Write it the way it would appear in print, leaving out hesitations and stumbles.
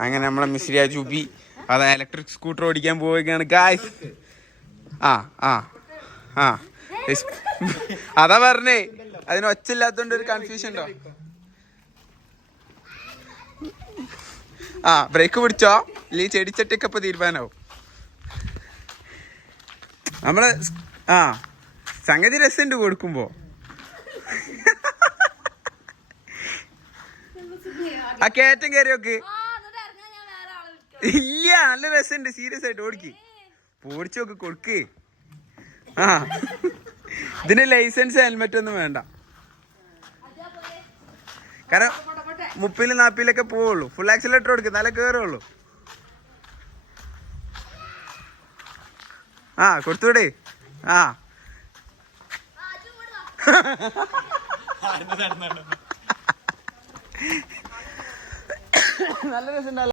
അങ്ങനെ നമ്മളെ മിസ്രിയ ജൂബി അത് ഇലക്ട്രിക് സ്കൂട്ടർ ഓടിക്കാൻ പോവുകയാണ് ഗായ്സ്. ആ ആ ആ അതാ പറഞ്ഞേ, അതിന് ഒച്ചില്ലാത്തോണ്ട് ഒരു കൺഫ്യൂഷൻ ഉണ്ടോ? ആ ബ്രേക്ക് പിടിച്ചോ, ഈ ചെടിച്ചട്ടിയൊക്കെ ഇപ്പൊ തീരുമാനാവും. നമ്മള് ആ സംഗതി രസമുണ്ട് കൊടുക്കുമ്പോ. ആ കയറ്റം കയറി നോക്ക്. ഇല്ല, നല്ല രസമുണ്ട്, സീരിയസ് ആയിട്ട് ഓടിക്ക്. ഓടിച്ചു നോക്ക്, കൊടുക്ക്. ആ ഇതിന് ലൈസൻസ് ഹെൽമെറ്റ് ഒന്നും വേണ്ട, കാരണം 30-40 പോവുള്ളൂ. ഫുൾ ആക്സിലേറ്റർ കൊടുക്കും, നല്ല കേറുള്ളൂ. ആ കൊടുത്തൂടെ. ആ നല്ല രസം.